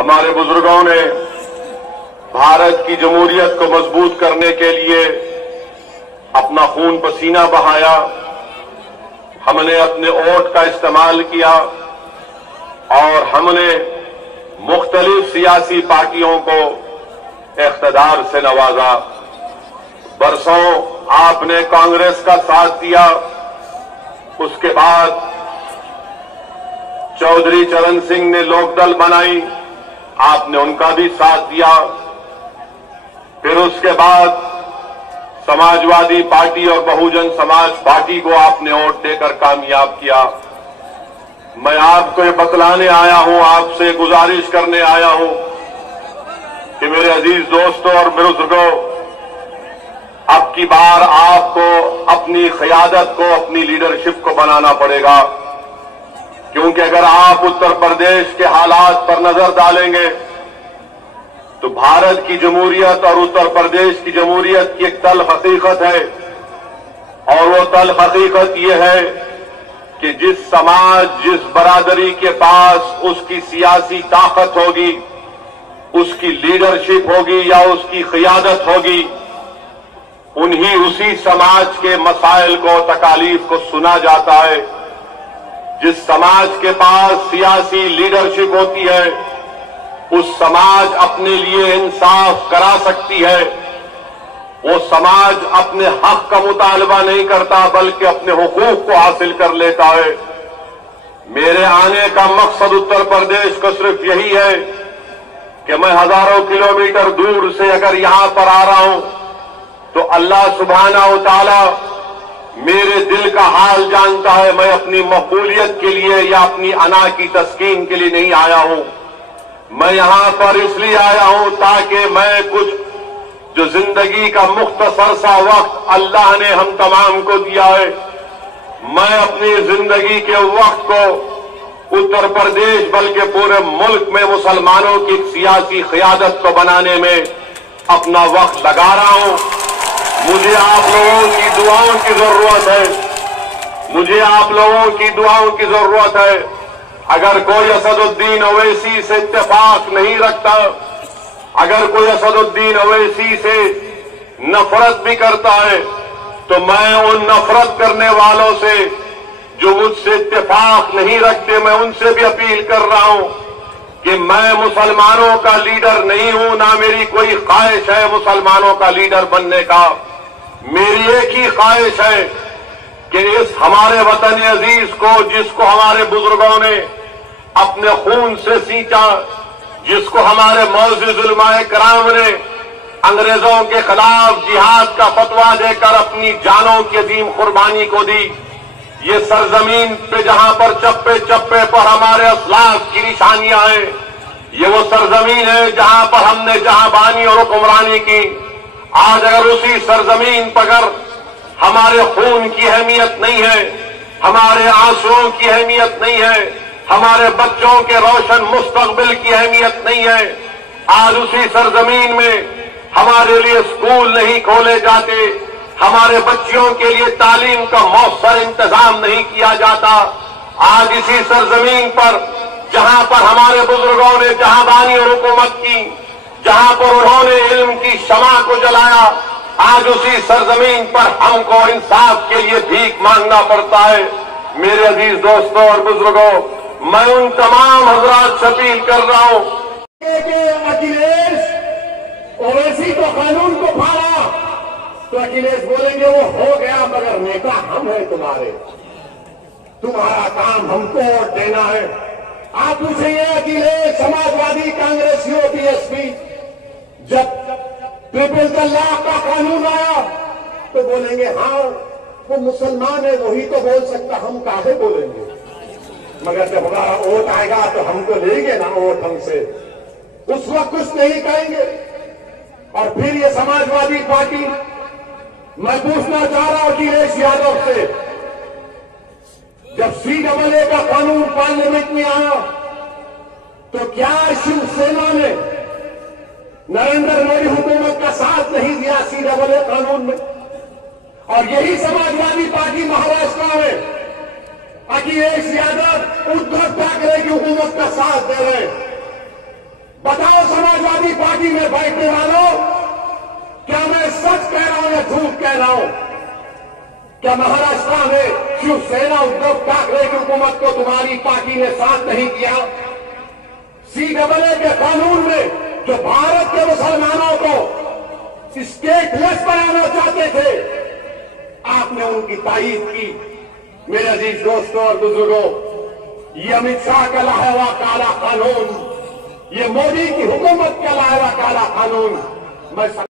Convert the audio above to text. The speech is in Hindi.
हमारे बुजुर्गों ने भारत की जमहूरियत को मजबूत करने के लिए अपना खून पसीना बहाया। हमने अपने वोट का इस्तेमाल किया और हमने मुख्तलिफ सियासी पार्टियों को इख्तिदार से नवाजा। बरसों आपने कांग्रेस का साथ दिया, उसके बाद चौधरी चरण सिंह ने लोकदल बनाई, आपने उनका भी साथ दिया। फिर उसके बाद समाजवादी पार्टी और बहुजन समाज पार्टी को आपने वोट देकर कामयाब किया। मैं आपको ये बतलाने आया हूं, आपसे गुजारिश करने आया हूं कि मेरे अजीज दोस्तों और बुजुर्गों, अब की बार आपको अपनी क़यादत को, अपनी लीडरशिप को बनाना पड़ेगा, क्योंकि अगर आप उत्तर प्रदेश के हालात पर नजर डालेंगे तो भारत की जमहूरियत और उत्तर प्रदेश की जमहूरियत की एक तल्ख हकीकत है, और वो तल्ख हकीकत ये है कि जिस समाज, जिस बरादरी के पास उसकी सियासी ताकत होगी, उसकी लीडरशिप होगी या उसकी क़यादत होगी, उसी समाज के मसाइल को, तकालीफ को सुना जाता है। जिस समाज के पास सियासी लीडरशिप होती है, उस समाज अपने लिए इंसाफ करा सकती है। वो समाज अपने हक का मुतालबा नहीं करता, बल्कि अपने हुकूक को हासिल कर लेता है। मेरे आने का मकसद उत्तर प्रदेश को सिर्फ यही है कि मैं हजारों किलोमीटर दूर से अगर यहां पर आ रहा हूं तो अल्लाह सुब्हानहू तआला मेरे दिल का हाल जानता है। मैं अपनी मकबूलियत के लिए या अपनी अना की तस्कीन के लिए नहीं आया हूं। मैं यहां पर इसलिए आया हूं ताकि मैं कुछ जो जिंदगी का मुख्तसर सा वक्त अल्लाह ने हम तमाम को दिया है, मैं अपनी जिंदगी के वक्त को उत्तर प्रदेश बल्कि पूरे मुल्क में मुसलमानों की सियासी क़यादत को बनाने में अपना वक्त लगा रहा हूं। मुझे आप लोगों की दुआओं की जरूरत है, मुझे आप लोगों की दुआओं की जरूरत है। अगर कोई असदुद्दीन ओवैसी से इत्तेफाक नहीं रखता, अगर कोई असदुद्दीन ओवैसी से नफरत भी करता है, तो मैं उन नफरत करने वालों से जो मुझसे इत्तेफाक नहीं रखते, मैं उनसे भी अपील कर रहा हूं कि मैं मुसलमानों का लीडर नहीं हूं, ना मेरी कोई ख्वाहिश है मुसलमानों का लीडर बनने का। मेरी एक ही ख्वाहिश है कि इस हमारे वतन अजीज को, जिसको हमारे बुजुर्गों ने अपने खून से सींचा, जिसको हमारे मौजूद उलमाए कराम ने अंग्रेजों के खिलाफ जिहाद का फतवा देकर अपनी जानों की अजीम कुर्बानी को दी, ये सरजमीन पे जहां पर चप्पे चप्पे पर हमारे असलाफ की निशानियां हैं, ये वो सरजमीन है जहां पर हमने जहांबानी और हुक्मरानी की। आज अगर उसी सरजमीन पर अगर हमारे खून की अहमियत नहीं है, हमारे आंसुओं की अहमियत नहीं है, हमारे बच्चों के रोशन मुस्तकबिल की अहमियत नहीं है, आज उसी सरजमीन में हमारे लिए स्कूल नहीं खोले जाते, हमारे बच्चियों के लिए तालीम का मौसर इंतजाम नहीं किया जाता, आज इसी सरजमीन पर जहां पर हमारे बुजुर्गों ने जहांबानी और हुकूमत की, जहां पर उन्होंने इल्म की शमा को जलाया, आज उसी सरजमीन पर हमको इंसाफ के लिए भीख मांगना पड़ता है। मेरे अजीज दोस्तों और बुजुर्गों, मैं उन तमाम हजरात से अपील कर रहा हूं कि अखिलेश ओवैसी को कानून को फाड़ा तो अखिलेश बोलेंगे वो हो गया, मगर नेता हम हैं तुम्हारे, तुम्हारा काम हमको वोट देना है। आप पूछेंगे अखिलेश, समाजवादी, कांग्रेसियों, बीएसपी, जब ट्रिपल तलाक का कानून आया तो बोलेंगे हाँ वो मुसलमान है, वही तो बोल सकता, हम काहे बोलेंगे। मगर जब हमारा वोट आएगा तो हमको लेंगे ना वोट हमसे, उस वक्त कुछ नहीं कहेंगे। और फिर ये समाजवादी पार्टी, मैं पूछना चाह रहा हूं अखिलेश यादव से, जब CAA का कानून पार्लियामेंट में आया तो क्या शिवसेना ने नरेंद्र मोदी हुकूमत का साथ नहीं दिया CAA कानून में? और यही समाजवादी पार्टी महाराष्ट्र में अखिलेश यादव, उद्धव ठाकरे की हुकूमत का साथ दे रहे। पार्टी में बैठने वालों, क्या मैं सच कह रहा हूं या झूठ कह रहा हूं? क्या महाराष्ट्र में शिवसेना उद्धव ठाकरे की हुकूमत को तुम्हारी पार्टी ने साथ नहीं किया? CAA के कानून में जो भारत के मुसलमानों को स्टेटलेस बनाना चाहते थे, आपने उनकी तारीफ की। मेरे अजीज दोस्तों और बुजुर्गों, ये अमित शाह का लाया हुआ काला कानून, ये मोदी की हुकूमत का लाया हुआ काला कानून, मैं